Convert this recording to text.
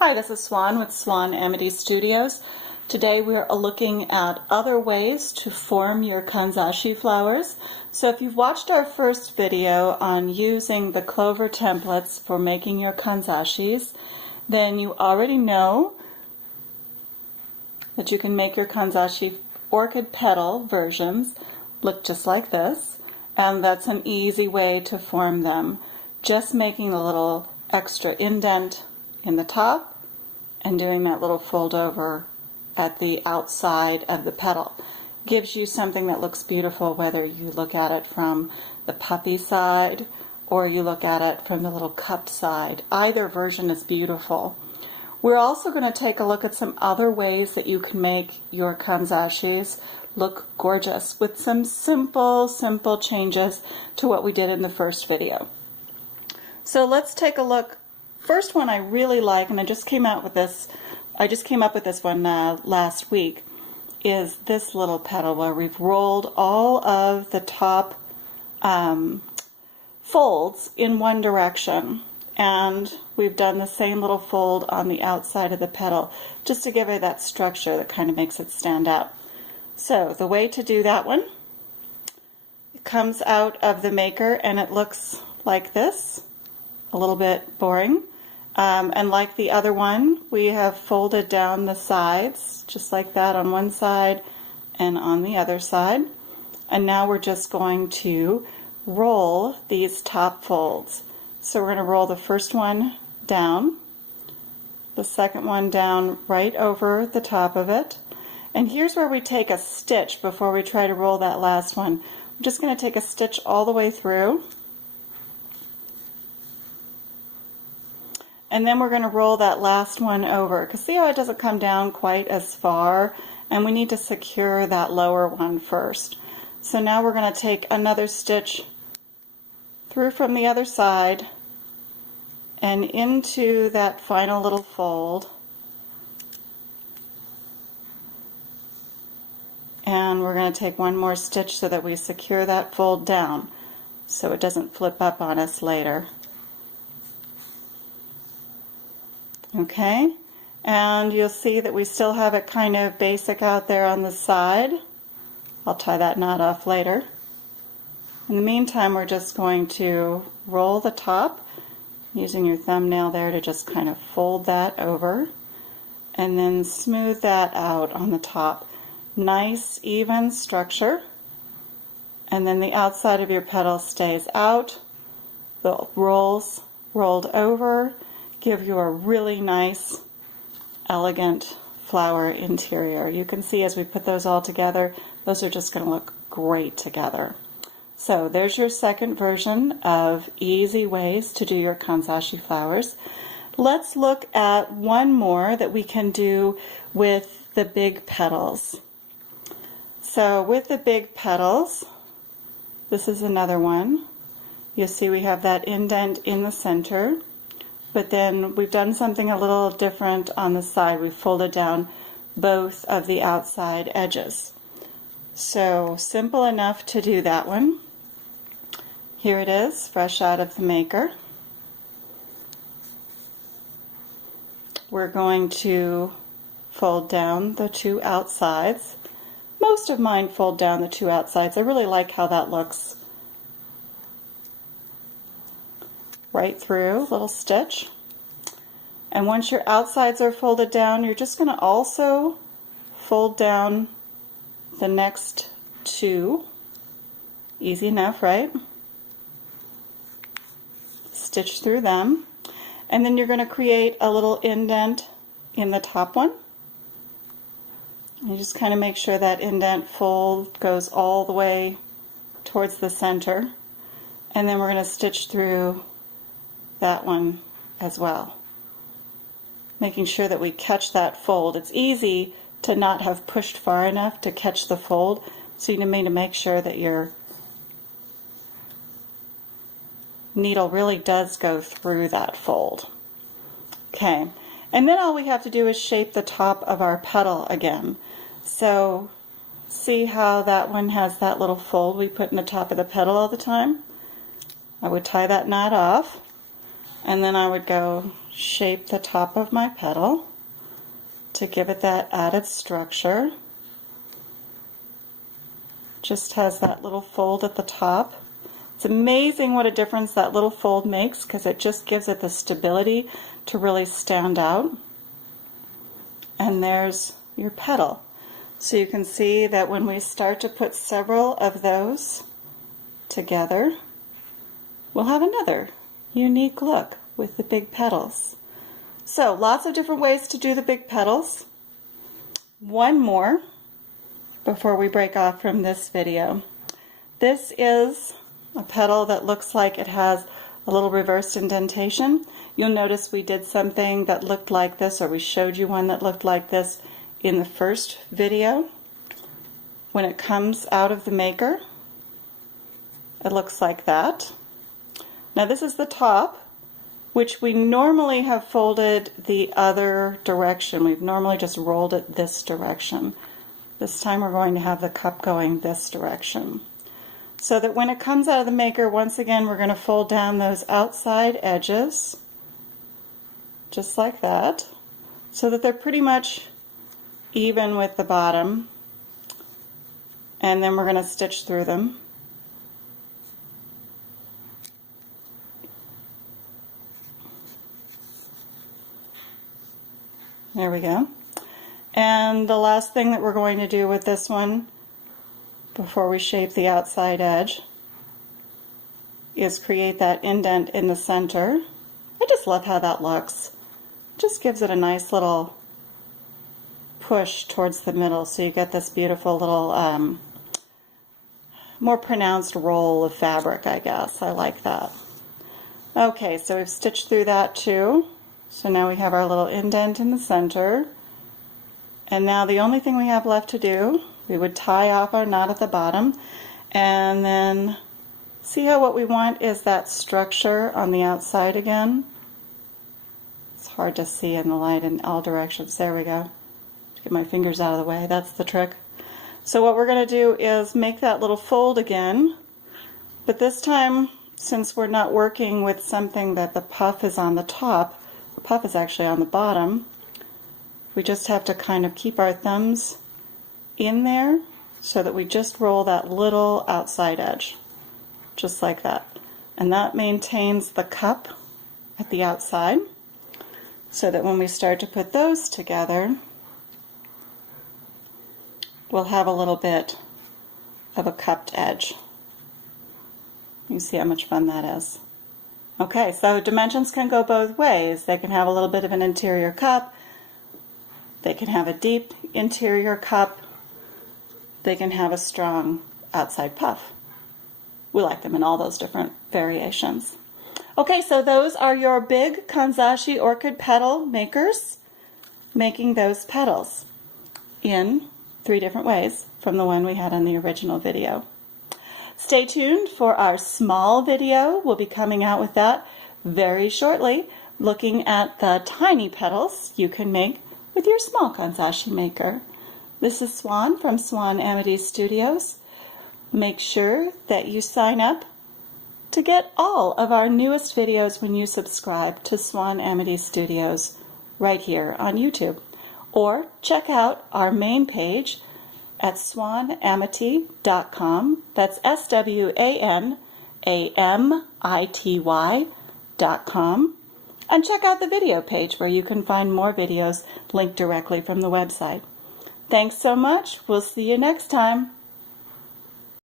Hi, this is Swan with Swan Amity Studios. Today we are looking at other ways to form your Kanzashi flowers. So if you've watched our first video on using the clover templates for making your Kanzashis, then you already know that you can make your Kanzashi orchid petal versions look just like this, and that's an easy way to form them. Just making a little extra indent in the top and doing that little fold over at the outside of the petal gives you something that looks beautiful, whether you look at it from the puffy side or you look at it from the little cupped side. Either version is beautiful. We're also going to take a look at some other ways that you can make your Kanzashis look gorgeous with some simple changes to what we did in the first video. So let's take a look. First one I really like, and I just came up with this one last week, is this little petal where we've rolled all of the top folds in one direction, and we've done the same little fold on the outside of the petal just to give it that structure that kind of makes it stand out. So the way to do that one, it comes out of the maker and it looks like this, a little bit boring. And like the other one, we have folded down the sides just like that on one side and on the other side. And now we're just going to roll these top folds. So we're going to roll the first one down, the second one down right over the top of it. And here's where we take a stitch before we try to roll that last one. We're just going to take a stitch all the way through. And then we're going to roll that last one over, because see how it doesn't come down quite as far, and we need to secure that lower one first. So now we're going to take another stitch through from the other side and into that final little fold. And we're going to take one more stitch so that we secure that fold down so it doesn't flip up on us later. Okay, and you'll see that we still have it kind of basic out there on the side. I'll tie that knot off later. In the meantime, we're just going to roll the top using your thumbnail there to just kind of fold that over and then smooth that out on the top. Nice even structure, and then the outside of your petal stays out, the rolls rolled over, give you a really nice, elegant flower interior. You can see as we put those all together, those are just going to look great together. So there's your second version of easy ways to do your Kanzashi flowers. Let's look at one more that we can do with the big petals. So with the big petals, this is another one. You'll see we have that indent in the center. But then we've done something a little different on the side. We've folded down both of the outside edges. So simple enough to do that one. Here it is, fresh out of the maker. We're going to fold down the two outsides. Most of mine fold down the two outsides. I really like how that looks. Right through, little stitch. And once your outsides are folded down, you're just going to also fold down the next two. Easy enough, right? Stitch through them. And then you're going to create a little indent in the top one. You just kind of make sure that indent fold goes all the way towards the center. And then we're going to stitch through that one as well, making sure that we catch that fold. It's easy to not have pushed far enough to catch the fold, so you need to make sure that your needle really does go through that fold. Okay, and then all we have to do is shape the top of our petal again. So see how that one has that little fold we put in the top of the petal all the time? I would tie that knot off. And then I would go shape the top of my petal to give it that added structure. Just has that little fold at the top. It's amazing what a difference that little fold makes, because it just gives it the stability to really stand out. And there's your petal. So you can see that when we start to put several of those together, we'll have another unique look with the big petals. So lots of different ways to do the big petals. One more before we break off from this video. This is a petal that looks like it has a little reversed indentation. You'll notice we did something that looked like this, or we showed you one that looked like this in the first video. When it comes out of the maker, it looks like that. Now this is the top, which we normally have folded the other direction. We've normally just rolled it this direction. This time we're going to have the cup going this direction. So that when it comes out of the maker, once again, we're going to fold down those outside edges, just like that, so that they're pretty much even with the bottom. And then we're going to stitch through them. There we go. And the last thing that we're going to do with this one before we shape the outside edge is create that indent in the center. I just love how that looks. Just gives it a nice little push towards the middle, so you get this beautiful little more pronounced roll of fabric, I guess. I like that. Okay, so we've stitched through that too. So now we have our little indent in the center. And now the only thing we have left to do, we would tie off our knot at the bottom, and then see how what we want is that structure on the outside again. It's hard to see in the light in all directions. There we go. Get my fingers out of the way. That's the trick. So what we're going to do is make that little fold again, but this time, since we're not working with something that the puff is on the top, the puff is actually on the bottom, we just have to kind of keep our thumbs in there so that we just roll that little outside edge, just like that. And that maintains the cup at the outside, so that when we start to put those together, we'll have a little bit of a cupped edge. You see how much fun that is. Okay, so dimensions can go both ways. They can have a little bit of an interior cup, they can have a deep interior cup, they can have a strong outside puff. We like them in all those different variations. Okay, so those are your big Kanzashi orchid petal makers, making those petals in 3 different ways from the one we had on the original video. Stay tuned for our small video. We'll be coming out with that very shortly, looking at the tiny petals you can make with your small Kanzashi maker. This is Swan from Swan Amity Studios. Make sure that you sign up to get all of our newest videos when you subscribe to Swan Amity Studios right here on YouTube. Or check out our main page at swanamity.com. That's SWANAMITY.com. And check out the video page where you can find more videos linked directly from the website. Thanks so much. We'll see you next time.